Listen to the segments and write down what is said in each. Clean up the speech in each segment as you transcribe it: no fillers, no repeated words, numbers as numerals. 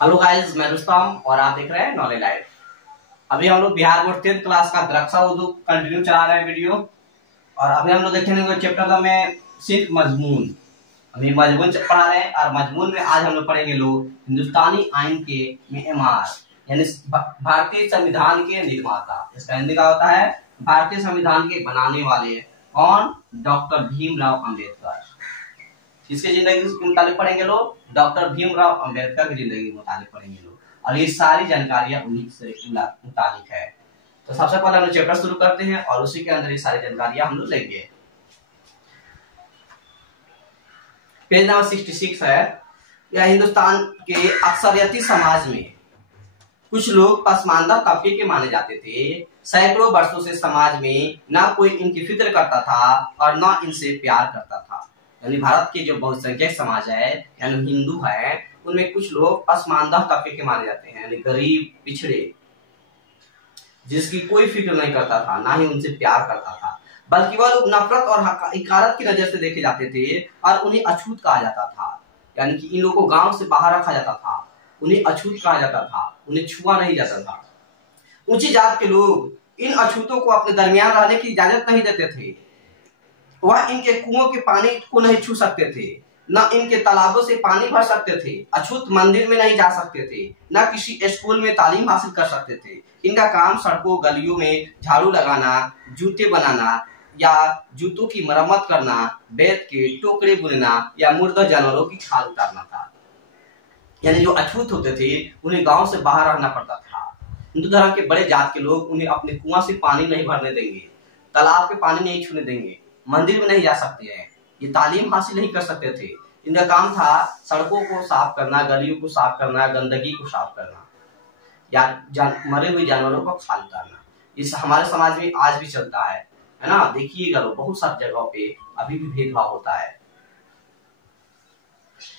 Hello guys, मैं रुस्तम और आप देख रहे हैं नॉलेज लाइफ। अभी हम लोग बिहार बोर्ड 10th क्लास का द्रक्षा उर्दू कंटिन्यू चला रहे हैं वीडियो। और अभी हम लोग देखेंगे चैप्टर का में सिर्फ मजमून। अभी मजमून पढ़ा रहे हैं और मजमून में आज हम लोग पढ़ेंगे लोग हिंदुस्तानी आइन के मेमार यानी भारतीय संविधान के निर्माता। इसका हिंदी का होता है भारतीय संविधान के बनाने वाले कौन? डॉक्टर भीमराव अम्बेडकर। किसकी जिंदगी के मुताबिक पढ़ेंगे लोग? डॉक्टर भीमराव अम्बेडकर की जिंदगी के मुताबिक पढ़ेंगे लोग। और ये सारी जानकारियां उन्हीं से मुताबिक है। तो सबसे पहले हम लोग चैप्टर शुरू करते हैं और उसी के अंदर ये सारी जानकारियां हम लोग लेंगे। पेज नंबर 66 है। यह हिंदुस्तान के अक्सरियती समाज में कुछ लोग पसमानदा तबके के माने जाते थे। सैकड़ों वर्षों से समाज में ना कोई इनकी फिक्र करता था और ना इनसे प्यार करता था। यानी भारत के जो बहुसंख्यक समाज है यानी हिंदू है, उनमें कुछ लोग पसमानदा तबके के माने जाते हैं यानी गरीब पिछड़े, जिसकी कोई फिक्र नहीं करता था, ना ही उनसे प्यार करता था, बल्कि वह लोग नफरत और हकारत की नजर से देखे जाते थे और उन्हें अछूत कहा जाता था। यानी कि इन लोगों को गांव से बाहर रखा जाता था, उन्हें अछूत कहा जाता था, उन्हें छुआ नहीं जाता था। ऊंची जात के लोग इन अछूतों को अपने दरमियान रहने की इजाजत नहीं देते थे। वह इनके कुओं के पानी को नहीं छू सकते थे, न इनके तालाबों से पानी भर सकते थे। अछूत मंदिर में नहीं जा सकते थे, न किसी स्कूल में तालीम हासिल कर सकते थे। इनका काम सड़कों गलियों में झाड़ू लगाना, जूते बनाना या जूतों की मरम्मत करना, बेत के टोकरे बुनना या मुर्दा जानवरों की खाल उतारना था। यानी जो अछूत होते थे उन्हें गांव से बाहर रहना पड़ता था। हिंदू धर्म के बड़े जात के लोग उन्हें अपने कुआं से पानी नहीं भरने देंगे, तालाब के पानी नहीं छूने देंगे, मंदिर में नहीं जा सकते हैं, ये तालीम हासिल नहीं कर सकते थे। इनका काम था सड़कों को साफ करना, गलियों को साफ करना, गंदगी को साफ करना या मरे हुए जानवरों को खाल उतारना। इस हमारे समाज में आज भी चलता है ना। देखिएगा लोग बहुत सारी जगहों पे अभी भी भेदभाव होता है।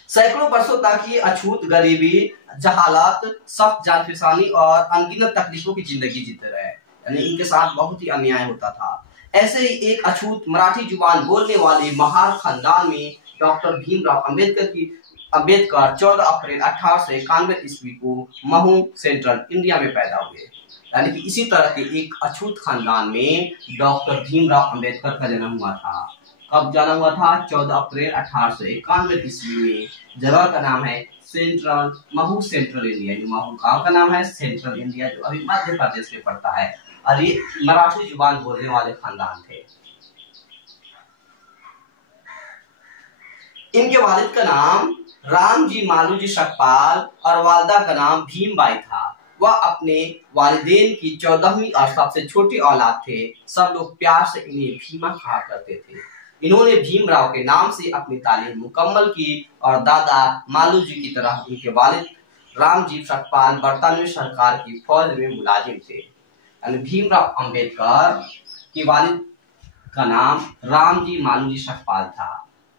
सैकड़ों वर्षों तक ये अछूत गरीबी, जहालत, सख्त जानफिसानी और अनगिनत तकलीफों की जिंदगी जीते रहे। यानी इनके साथ बहुत ही अन्याय होता था। ऐसे ही एक अछूत मराठी जुबान बोलने वाले महार खानदान में डॉक्टर भीमराव अम्बेडकर 14 अप्रैल 1891 ईस्वी को महू सेंट्रल इंडिया में पैदा हुए। यानी कि इसी तरह के एक अछूत खानदान में डॉक्टर भीमराव अम्बेडकर का जन्म हुआ था। कब जन्म हुआ था? 14 अप्रैल 1891 ईस्वी में। जगह का नाम है central Mhow central India. Mhow गांव का नाम है सेंट्रल इंडिया, जो अभी मध्य प्रदेश में पड़ता है। और ये मराठी जुबान बोलने वाले खानदान थे। इनके वालिद का नाम रामजी मालूजी सकपाल और वालदा का नाम भीमबाई था। वह अपने वालिदैन की 14वीं और सबसे छोटी औलाद थे। सब लोग प्यार से इन्हें भीमा कहा करते थे। इन्होंने भीमराव के नाम से अपनी तालीम मुकम्मल की और दादा मालूजी की तरह इनके वालिद रामजी सकपाल बरतानवी सरकार की फौज में मुलाजिम थे। यानी भीमराव अम्बेडकर के वालिद का नाम रामजी मालूजी सकपाल था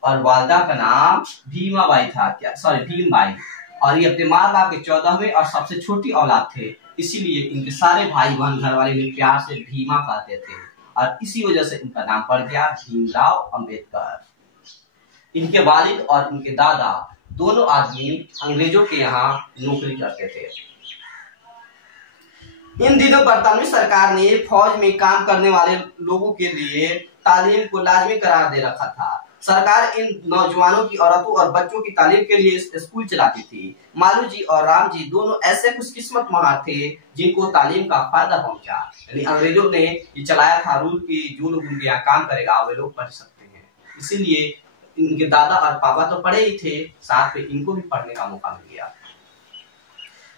और वालदा का नाम भीमाबाई था, भीमबाई। और ये अपने माँ बाप के 14वें और सबसे छोटी औलाद थे, इसीलिए इनके सारे भाई बहन घर वाले भी प्यार से भीमा कहते थे और इसी वजह से इनका नाम पड़ गया भीमराव अम्बेडकर। इनके वालिद और इनके दादा दोनों आदमी अंग्रेजों के यहाँ नौकरी करते थे। इन दिनों बरतानवी सरकार ने फौज में काम करने वाले लोगों के लिए तालीम को लाजमी करार दे रखा था। सरकार इन नौजवानों की, औरतों और बच्चों की तालीम के लिए स्कूल चलाती थी। मालूजी और रामजी दोनों ऐसे खुशकिस्मत महार थे जिनको तालीम का फायदा पहुंचा। यानी अंग्रेजों ने ये चलाया था रूल की जो लोग उनके यहाँ काम करेगा वे लोग पढ़ सकते हैं। इसीलिए इनके दादा और पापा तो पढ़े ही थे, साथ में इनको भी पढ़ने का मौका मिल गया।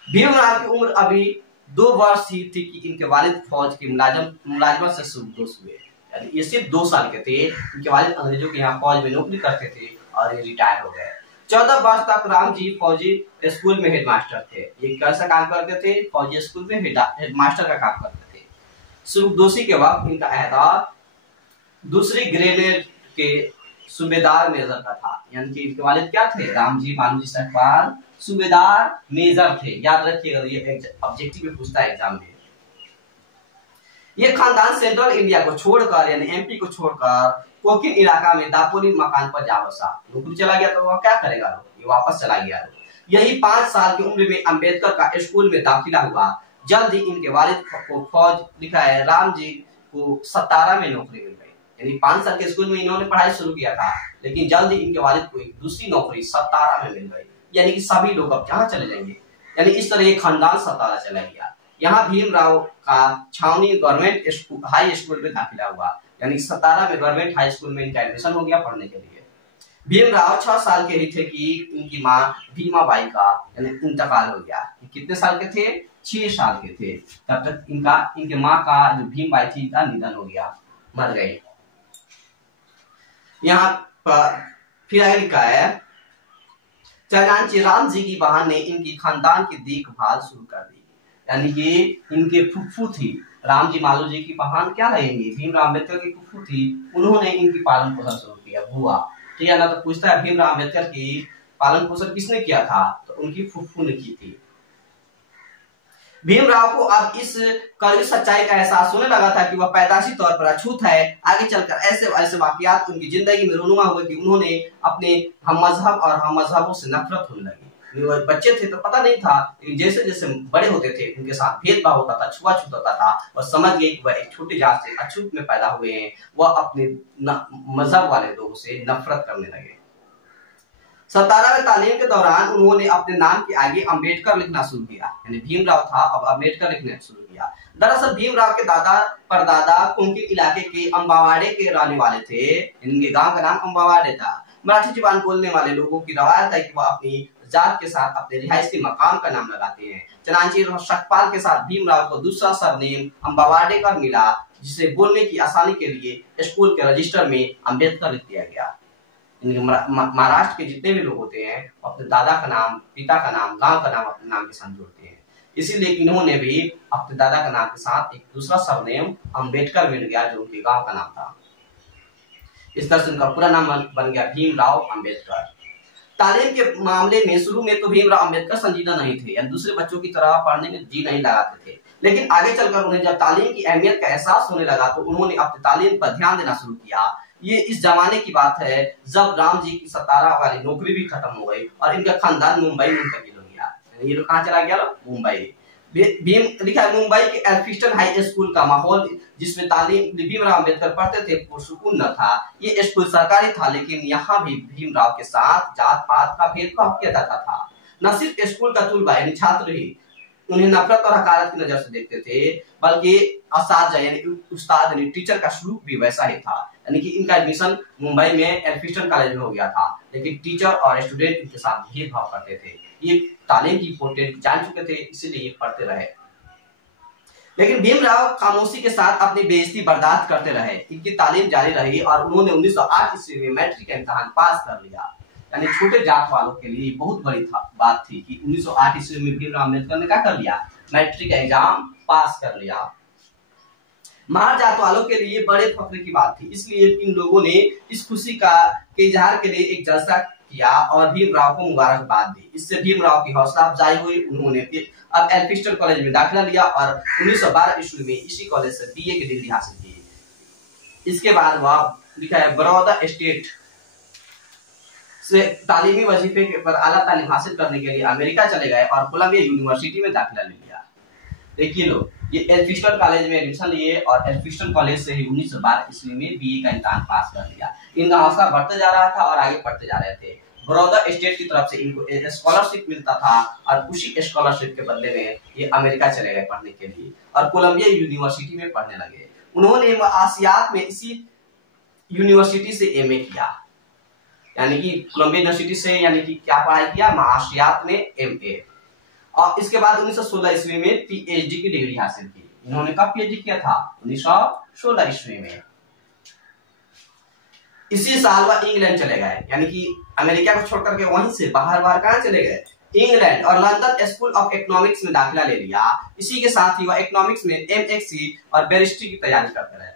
भीमराव की उम्र अभी 2 वर्ष ही थी कि इनके वालिद फौज की मुलाजमत से सुबदोश हुए। यानी ये सिर्फ 2 साल के थे। इनके वालिद अंग्रेजों के यहाँ फौज में नौकरी करते थे और ये रिटायर हो गए। 14 वर्ष तक रामजी फौजी स्कूल में हेडमास्टर थे। ये कैसा काम करते थे? फौजी स्कूल में हेडमास्टर का काम करते थे। सुबदोशी के वक्त इनका अहदा दूसरी ग्रेनेड के सूबेदार मेजर का था। यानी कि इनके वालिद क्या थे? रामजी मालूजी सकपाल सूबेदार मेजर थे। याद रखिएगा, ये ऑब्जेक्टिव में पूछता है एग्जाम में। ये खानदान सेंट्रल इंडिया को छोड़कर यानी एमपी को छोड़कर कोकिन इलाका में दापोली मकान पर जा बसा। नौकरी चला गया तो वह क्या करेगा? ये वापस चला गया। यही 5 साल की उम्र में अंबेडकर का स्कूल में दाखिला हुआ। जल्द ही इनके वालिद को फौज, लिखा है, राम जी को सतारा में नौकरी मिल गई। यानी 5 साल के स्कूल में इन्होंने पढ़ाई शुरू किया था, लेकिन जल्द ही इनके वालिद को एक दूसरी नौकरी सतारा में मिल गई। यानी कि सभी लोग अब कहाँ चले जाएंगे, यानी इस तरह एक खानदान सतारा चला गया। यहाँ भीमराव का छावनी गवर्नमेंट हाई स्कूल में दाखिला हुआ, यानी सतारा में गवर्नमेंट हाई स्कूल में इनका एडमिशन हो गया पढ़ने के लिए। भीमराव 6 साल के ही थे कि इनकी माँ भीमाबाई का यानी इंतकाल हो गया। कितने साल के थे? 6 साल के थे। तब तक इनके माँ का जो भीमबाई थी इनका निधन हो गया, मर गई। यहाँ पर फिर आगे लिखा है, चनांची राम जी की बहन ने इनकी खानदान की देखभाल शुरू कर दी। यानी कि इनके फुफ्फू थी राम जी मालू जी की बहन, क्या रहेंगी, भीमराव अम्बेडकर की फुफ्फू थी, उन्होंने इनकी पालन पोषण शुरू किया। बुआ, ठीक है ना। तो पूछता है भीमराव अम्बेडकर की पालन पोषण किसने किया था, तो उनकी फुफ्फू ने की थी। भीमराव को अब इस कड़वी सच्चाई का एहसास होने लगा था कि वह पैदाशी तौर पर अछूत है। आगे चलकर ऐसे ऐसे वाकयात उनकी जिंदगी में रूनुमा हुए कि उन्होंने अपने हम मजहब और हम मजहबों से नफरत होने लगी। वो बच्चे थे तो पता नहीं था, लेकिन जैसे जैसे बड़े होते थे उनके साथ भेदभाव होता था, छुआछूत होता था, और समझ गए कि वह एक छोटी जात से अछूत में पैदा हुए हैं। वह अपने मजहब वाले लोगों से नफरत करने लगे। 17 में तालीम के दौरान उन्होंने अपने नाम के आगे अंबेडकर लिखना शुरू किया, यानी भीमराव था अब अंबेडकर लिखना शुरू किया। दरअसल भीमराव के दादा परदादा कुंकित इलाके के अम्बावाड़े के रहने वाले थे। इनके गांव का नाम अम्बावाड़े था। मराठी जुबान बोलने वाले लोगों की रवायत है कि वह अपनी जात के साथ अपने रिहाइश के मकाम का नाम लगाते हैं। चनांची शखपाल के साथ भीमराव को दूसरा सरनेम अम्बावाडेकर मिला, जिसे बोलने की आसानी के लिए स्कूल के रजिस्टर में अंबेडकर लिख दिया गया। महाराष्ट्र के जितने भी लोग होते हैं अपने दादा का नाम, पिता का नाम, गांव का नाम अपने नाम के साथ जोड़ते हैं। इसीलिए इन्होंने भी अपने दादा का नाम के साथ एक दूसरा सरनेम अंबेडकर मिल गया, जो उनके गांव का नाम था। इस तरह से उनका पूरा नाम बन गया भीमराव अंबेडकर। तालीम के मामले में शुरू में तो भीमराव अंबेडकर संजीदा नहीं थे, या दूसरे बच्चों की तरह पढ़ने में जी नहीं लगाते थे। लेकिन आगे चलकर उन्हें जब तालीम की अहमियत का एहसास होने लगा तो उन्होंने अपनी तालीम पर ध्यान देना शुरू किया। ये इस जमाने की बात है जब राम जी की सतारा वाली नौकरी भी खत्म हो गई और इनका खानदान मुंबई मुंतकिल हो गया। ये लोग कहाँ चला गया? मुंबई। भीम लिखा है, मुंबई के एल्फिस्टन हाई स्कूल का माहौल जिसमें तालीम भीमराव अंबेडकर पढ़ते थे पुरसुकून न था। ये स्कूल सरकारी था, लेकिन यहाँ भी भीमराव के साथ जात पात का भेदभाव किया जाता था। न सिर्फ स्कूल का तुलबा यानी छात्र ही उन्हें नफरत और हकारत की नजर से देखते थे, बल्कि असातिज़ा यानी उस्ताद यानी टीचर का सलूक भी वैसा ही था। यानी कि इनका एडमिशन मुंबई में एल्फिस्टन कॉलेज में हो गया था, लेकिन टीचर और स्टूडेंट इनके साथ भेदभाव करते थे। ये तालीम की इम्पोर्टेंट जान चुके थे, इसीलिए ये पढ़ते रहे। लेकिन भीमराव खामोशी के साथ अपनी बेइज्जती बर्दाश्त करते रहे। इनकी तालीम जारी रही और उन्होंने 1908 ईस्वी में मैट्रिक का इम्तिहान पास कर लिया। यानी छोटे जात वालों के लिए बहुत बड़ी बात थी कि 1908 ईस्वी में भीमराव अम्बेडकर ने क्या कर लिया? मैट्रिक का एग्जाम पास कर लिया। महार जात वालों के लिए बड़े फख्र की बात थी, इसलिए इन लोगों ने इस खुशी के इजहार के लिए एक जलसा किया और भीमराव को मुबारकबाद दी। इससे भीमराव की हौसला अफजाई हुई। उन्होंने फिर अब एल्फिस्टन कॉलेज में दाखिला लिया और 1912 ईस्वी में इसी कॉलेज से बीए की डिग्री हासिल की। इसके बाद वह लिखा है बड़ौदा स्टेट से तालीमी वजीफे पर आला तालीम हासिल करने के लिए अमेरिका चले गए और कोलंबिया यूनिवर्सिटी में दाखिला ले लिया। देखिए लो, ये एल्फिस्टन कॉलेज में एडमिशन लिए और एल्फिस्टन कॉलेज से ही 1912 ईस्वी में बीए का इम्तिहान पास कर लिया। इनका हौसला बढ़ते जा रहा था और आगे बढ़ते जा रहे थे। बड़ौदा स्टेट की तरफ से इनको स्कॉलरशिप मिलता था और उसी स्कॉलरशिप के बदले में ये अमेरिका चले गए पढ़ने के लिए और कोलंबिया यूनिवर्सिटी में पढ़ने लगे। उन्होंने आसियात में इसी यूनिवर्सिटी से एमए किया, यानी कि कोलंबिया यूनिवर्सिटी से यानी कि क्या पढ़ाई किया? माशियात में एमए। और इसके बाद 1916 ईस्वी में पीएचडी की डिग्री हासिल की। इन्होंने कब पीएचडी किया था? 1916 ईस्वी में। इसी साल वह इंग्लैंड चले गए, यानी कि अमेरिका को छोड़कर के वहीं से बाहर कहाँ चले गए? इंग्लैंड, और लंदन स्कूल ऑफ इकोनॉमिक्स में दाखिला ले लिया। इसी के साथ ही वह इकोनॉमिक्स में एमएससी और बैरिस्ट्री की तैयारी करते रहे,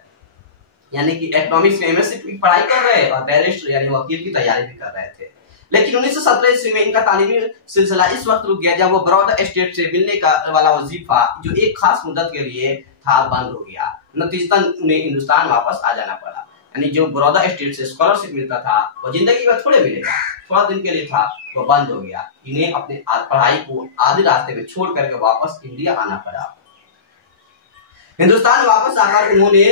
यानी कि इकोनॉमिक्स में एमएससी की पढ़ाई कर रहे और बैरिस्टर यानी वकील की तैयारी भी कर रहे थे। लेकिन 1917 ईस्वी में इनका तालीमी सिलसिला इस वक्त रुक गया जब वो बड़ौदा स्टेट से मिलने का वाला वजीफा जो एक खास मुद्दत के लिए था बंद हो गया। नतीजतन उन्हें हिंदुस्तान वापस आ जाना पड़ा। यानी जो बड़ौदा स्टेट से स्कॉलरशिप मिलता था वो जिंदगी में थोड़े मिलेगा, थोड़ा दिन के लिए था, वो बंद हो गया। इन्हें अपनी पढ़ाई को आधे रास्ते में छोड़ करके वापस इंडिया आना पड़ा। हिंदुस्तान वापस आकर उन्होंने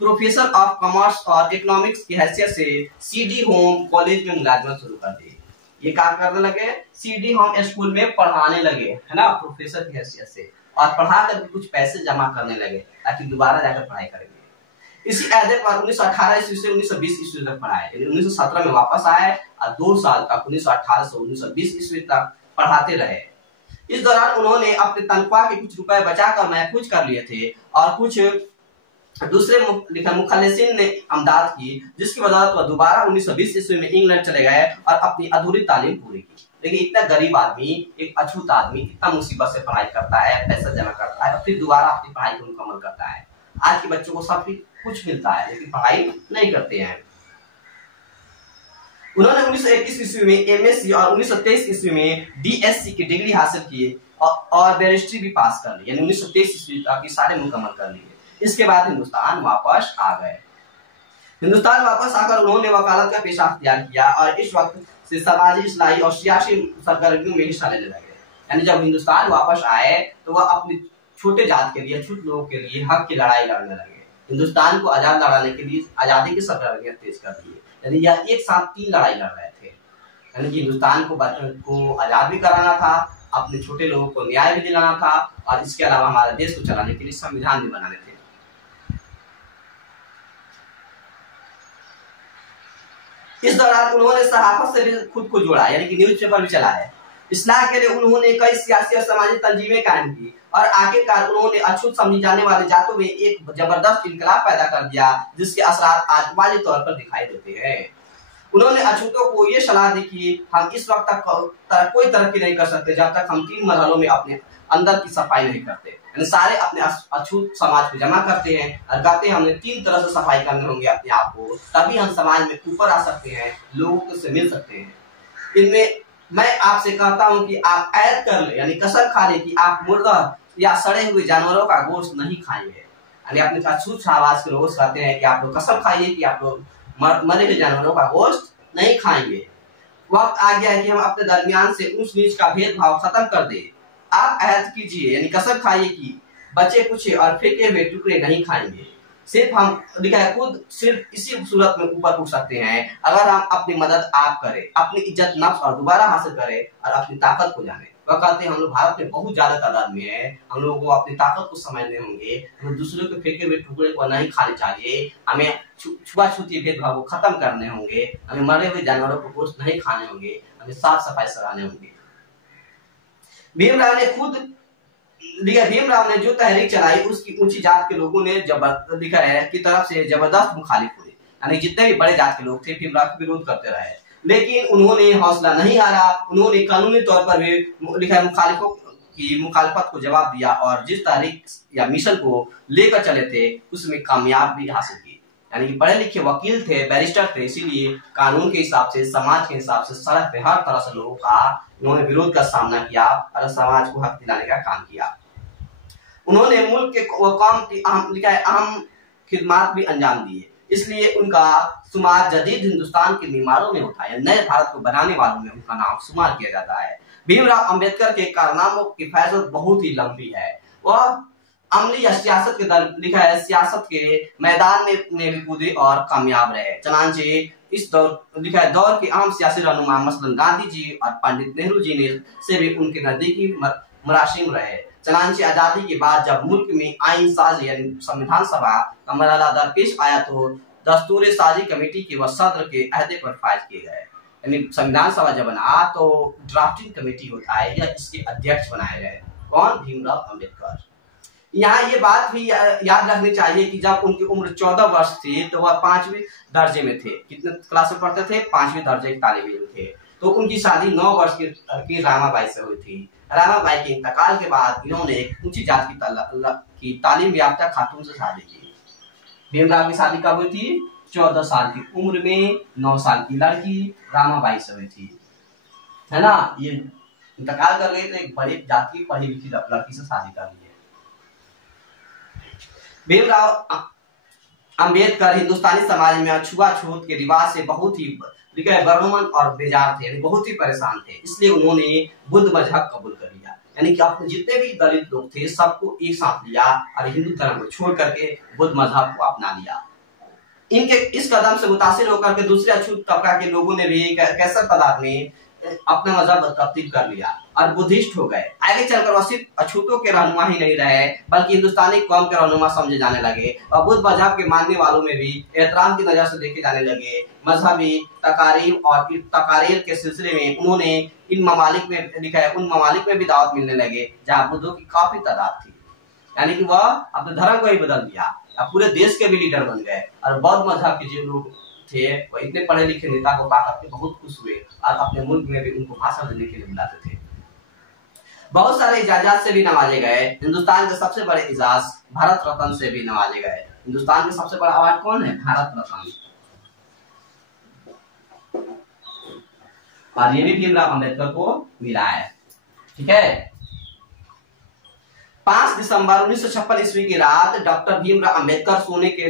प्रोफेसर ऑफ कॉमर्स और इकोनॉमिक्स की हैसियत से सीडी होम कॉलेज में मुलाजमत शुरू कर दी। ये काम करने लगे, सीडी होम स्कूल में पढ़ाने लगे, है ना, प्रोफेसर की हैसियत से, और पढ़ा कर कुछ पैसे जमा करने लगे ताकि दोबारा जाकर पढ़ाई करेंगे। इसी अहदे पर 1918 ईस्वी से 1920 ईस्वी तक पढ़ाए। 1917 में वापस आए और 2 साल तक 1918 से 1920 ईस्वी तक पढ़ाते रहे। इस दौरान उन्होंने अपने तनख्वाह के कुछ रुपए बचाकर महफूज कर लिए थे और कुछ दूसरे मुखलिसिन ने अमदाद की, जिसकी बदौलत वह दोबारा 1920 ईस्वी में इंग्लैंड चले गए और अपनी अधूरी तालीम पूरी की। लेकिन इतना गरीब आदमी, एक अछूत आदमी इतना मुसीबत से पढ़ाई करता है, पैसा जमा करता है और फिर दोबारा अपनी पढ़ाई को मुकम्मल करता है। आज के बच्चों को सब कुछ मिलता है लेकिन पढ़ाई नहीं करते हैं। उन्होंने 1921 ईस्वी में एमएससी और 1923 ईस्वी में डीएससी की डिग्री हासिल की और बैरिस्ट्री भी पास कर ली, यानी 1923 ईस्वी तक सारे मुकम्मल कर लिए। इसके बाद हिंदुस्तान वापस आ गए। हिंदुस्तान वापस आकर उन्होंने वकालत का पेशा अख्तियार किया और इस वक्त से समाजी, इस्लाही और सियासी सरगर्मियों में हिस्सा लेने लगे। यानी जब हिंदुस्तान वापस आए तो वह अपनी छोटे जात के लिए, छूट लोगों के लिए हक की लड़ाई लड़ने लगे। हिंदुस्तान को आजाद लड़ाने के लिए आजादी की सरगर्मियां तेज कर दी, यानी यह एक साथ 3 लड़ाई लड़ रहे थे। यानी कि हिंदुस्तान को आजाद भी कराना था, अपने छोटे लोगों को न्याय भी दिलाना था और इसके अलावा हमारे देश को चलाने के लिए संविधान भी बनाने थे। इस दौरान उन्होंने सहाफत से भी खुद को जोड़ा, यानी कि न्यूज़पेपर भी चलाए। इस्लाह के लिए उन्होंने कई सियासी और सामाजिक तंजीमें कायम की और आखिरकार उन्होंने अछूत समझी जाने वाली जातों में एक जबरदस्त इनकलाब पैदा कर दिया, जिसके असरात आज वाली तौर पर दिखाई देते हैं। उन्होंने अछूतों को ये सलाह दी कि हम इस वक्त तक कोई तरक्की नहीं कर सकते जब तक हम 3 मरहलों में अपने अंदर की सफाई नहीं करते। यानी सारे अपने अछूत समाज को जमा करते हैं और कहते हैं हमने 3 तरह से सफाई करने होंगे अपने आप को, तभी हम समाज में ऊपर आ सकते हैं, लोगों से मिल सकते हैं। इनमें मैं आपसे कहता हूं कि आप ऐद कर ले, यानी कसम खा ले कि आप मुर्गा या सड़े हुए जानवरों का गोश्त नहीं खाएंगे। यानी अपने अछूत आवाज के लोग कहते हैं कि आप लोग कसम खाइए कि आप लोग मरे हुए जानवरों का गोश्त नहीं खाएंगे। वक्त आ गया है कि हम अपने दरमियान से ऊंच नीच का भेदभाव खत्म कर दे। आप अहद कीजिए, यानी कसम खाइए कि बचे कुछ और फेंके हुए टुकड़े नहीं खाएंगे। सिर्फ हम लिखा है खुद सिर्फ इसी सूरत में ऊपर उठ सकते हैं अगर हम अपनी मदद आप करें, अपनी इज्जत नफ्स और दोबारा हासिल करें और अपनी ताकत को जाने। वह कहते हैं हम लोग भारत में बहुत ज्यादा तादाद में है, हम लोगों को अपनी ताकत को समझने होंगे, हमें दूसरों के फेंके हुए टुकड़े को नहीं खाने चाहिए, हमें छुआछूती भेदभाव को खत्म करने होंगे, हमें मरे हुए जानवरों को गोश्त नहीं खाने होंगे, हमें साफ सफाई सराहने होंगे। भीमराव ने जो तहरीक चलाई उसकी ऊंची जात के लोगों ने लिखा है की तरफ से जबरदस्त मुखालिफ हुए, यानी जितने भी बड़े जात के लोग थे भीमराव का विरोध करते रहे, लेकिन उन्होंने हौसला नहीं हारा। उन्होंने कानूनी तौर पर भी लिखा है मुखालिफों की मुखालफत को जवाब दिया और जिस तहरीक या मिशन को लेकर चले थे उसमें कामयाब भी हासिल की। यानी कि पढ़े लिखे वकील थे, बैरिस्टर थे, इसीलिए कानून के हिसाब से, समाज के हिसाब से सड़क पे हर तरह से लोगों का उन्होंने विरोध का सामना किया और समाज को हक दिलाने का काम किया। उन्होंने मुल्क के कौम की अहम खिदमात भी अंजाम दिए, इसलिए उनका शुमार जदीद हिंदुस्तान के मीमारों में होता है, नए भारत को बनाने वालों में उनका नाम शुमार किया जाता है। भीमराव अंबेडकर के कारनामों की फहरिस्त बहुत ही लंबी है। वह अमली या सियासत के लिखा है सियासत के मैदान में भी कूदे और कामयाब रहे। चनांचे इस दौर के अहम सियासी रहनुमा मसलन गांधी जी और पंडित नेहरू जी ने से भी उनके नजदीकी मरासिम रहे। चनांचे आजादी के बाद जब मुल्क में आईन साजी यानी संविधान सभा का मरहला दरपेश आया तो दस्तूर साजी कमेटी के व सदर के अहदे पर फाइज किए गए। यानी संविधान सभा जब बना तो ड्राफ्टिंग कमेटी होता है या इसके अध्यक्ष बनाए गए। कौन? भीमराव अंबेडकर। यहाँ ये बात भी याद रखनी चाहिए कि जब उनकी उम्र 14 वर्ष थी तो वह 5वीं दर्जे में थे। कितने क्लास में पढ़ते थे? 5वीं दर्जे के तालिब इल्म थे। तो उनकी शादी 9 वर्ष की रामाबाई से हुई थी। रामाबाई के इंतकाल के बाद इन्होंने एक ऊंची जात की तालीम याफ्ता खातून से शादी की। भीमराव की शादी कब हुई थी? 14 साल की उम्र में 9 साल की लड़की रामाबाई से हुई थी, है ना। ये इंतकाल कर गई तो एक बड़ी जात की पढ़ी लिखी लड़की से शादी कर ली है। भीमराव अंबेडकर हिंदुस्तानी समाज में छुआछूत के रिवाज से बहुत ही बर्मन और बेजार थे, बहुत ही परेशान थे। इसलिए उन्होंने बुद्ध मजहब कबूल कर लिया, यानी कि अपने जितने भी दलित लोग थे सबको एक साथ लिया और हिंदू धर्म को छोड़ करके बुद्ध मजहब को अपना लिया। इनके इस कदम से मुतासिर होकर के दूसरे अछूत तबका के लोगों ने भी कैसर पदार्थ में अपना मजहब तब्दील कर लिया और बुद्धिस्ट हो गए। आगे चलकर वह सिर्फ अछूतों के रहनुमा ही नहीं रहे बल्कि हिंदुस्तानी कौम के रहनुमा समझे जाने लगे और बुद्ध मजहब के मानने वालों में भी एहतराम की नजर से देखे जाने लगे। मजहबी तकारीब और तकारीर के सिलसिले में उन्होंने इन ममालिक में लिखा है, उन ममालिक में भी दावत मिलने लगे जहाँ बुद्धों की काफी तादाद थी, यानी कि वह अपने धर्म को ही बदल दिया, पूरे देश के भी लीडर बन गए। और बौद्ध मजहब के जो लोग थे वो इतने पढ़े लिखे नेता को पाकर के बहुत खुश हुए और अपने मुल्क में भी उनको भाषण देने के लिए बुलाते थे। बहुत सारे इजाजत से भी नवाजे गए। हिंदुस्तान के सबसे बड़े इजाज भारत रत्न से भी नवाजे गए। हिंदुस्तान के सबसे बड़ा अवार्ड कौन है? भारत रत्न। और ये भी भीमराव अंबेडकर को मिला है। ठीक है, 5 दिसंबर 1956 ईस्वी की रात डॉक्टर भीमराव अंबेडकर सोने के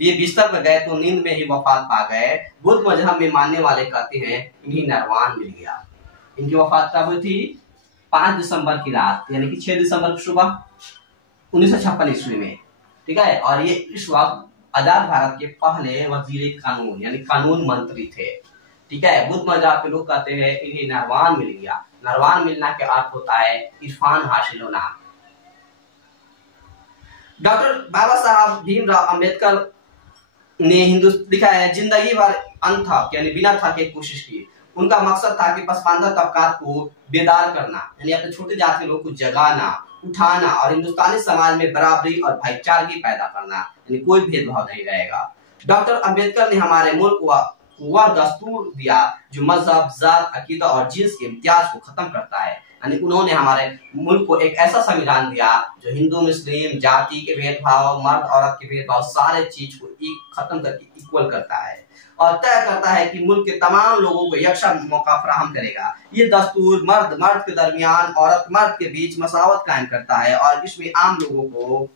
लिए बिस्तर पर गए तो नींद में ही वफात पा गए। बुद्ध मजहब में मानने वाले कहते हैं इन्हीं नरवान मिल गया। इनकी वफात कब हुई थी? 5 दिसंबर की रात, यानी कि 6 दिसंबर की सुबह 1956 ईस्वी में। ठीक है, और ये इस वक्त आजाद भारत के पहले वजीर कानून यानी कानून मंत्री थे। ठीक है, बुद्ध मजहब के लोग कहते हैं इन्हें नरवान मिल गया। नरवान मिलना के अर्थ होता है इरफान हासिल होना। डॉक्टर बाबा साहब भीमराव अंबेडकर ने लिखा है जिंदगी भर अनथक यानी बिना थके कोशिश की। उनका मकसद था कि पसमानदा तबकात को बेदार करना, यानी अपने छोटे जात के लोग को जगाना, उठाना और हिंदुस्तानी समाज में बराबरी और भाईचारगी पैदा करना, यानी कोई भेदभाव नहीं रहेगा। डॉक्टर अंबेडकर ने हमारे मुल्क को वह दस्तूर दिया जो मजहब, जात, अकीदा और जिन्स के इम्तियाज को खत्म करता है, यानी उन्होंने हमारे मुल्क को एक ऐसा संविधान दिया जो हिंदू मुस्लिम जाति के भेदभाव, मर्द औरत के भेदभाव, सारे चीज को खत्म करके इक्वल करता है और तय करता है कि मुल्क के तमाम लोगों को यकसा मौका फराहम करेगा। ये दस्तूर मर्द मर्द के दरमियान, औरत मर्द के बीच मसावत कायम करता है और इसमें आम लोगों को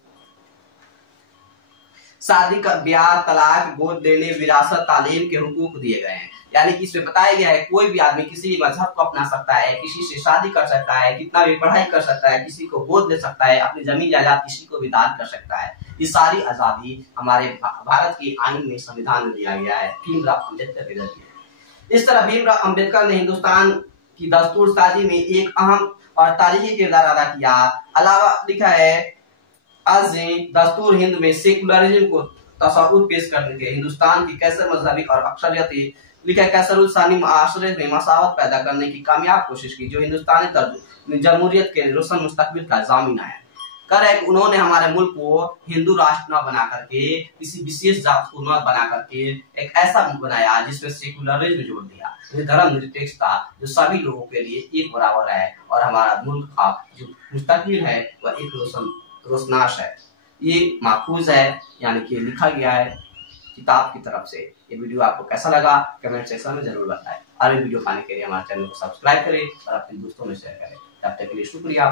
शादी का ब्याह, तलाक, गोद देने, विरासत, तालीम के हुकूक दिए गए हैं। यानी कि इसमें बताया गया है कोई भी आदमी किसी भी मजहब को अपना सकता है, किसी से शादी कर सकता है, कितना भी पढ़ाई कर सकता है, किसी को गोद दे सकता है, अपनी जमीन जायदाद किसी को भी दान कर सकता है। ये सारी आजादी हमारे भारत की आईन में, संविधान में दिया गया है भीमराव अम्बेडकर के जरिए। इस तरह भीमराव अम्बेडकर ने हिंदुस्तान की दस्तूर साजी में एक अहम और तारीखी किरदार अदा किया। अलावा लिखा है आज दस्तूर हिंद में सेकुलरिज्म को तस्वुर पेश करने के हिंदुस्तान की कैसर मजहबी और अक्सरियती लिखा है कैसरुलसानी माशरे में मसावत पैदा करने की कामयाब कोशिश की जो हिंदुस्तानी जमहूरियत के रोशन मुस्तकबिल का जामिन है। कर है उन्होंने हमारे मुल्क को हिंदू राष्ट्र न बना करके, किसी विशेष जात को न बना करके एक ऐसा बनाया जिसमें सेकुलरिज्म जोड़ दिया, धर्म निरपेक्षता जो सभी लोगों के लिए एक बराबर है और हमारा मुल्क का जो मुस्तकबिल है वह एक रोशनाश है। ये माखूज है, यानी कि लिखा गया है किताब की तरफ से। ये वीडियो आपको कैसा लगा कमेंट सेक्शन में जरूर बताएं। और वीडियो पाने के लिए हमारे चैनल को सब्सक्राइब करें और अपने दोस्तों में शेयर करें। तब तक के लिए शुक्रिया।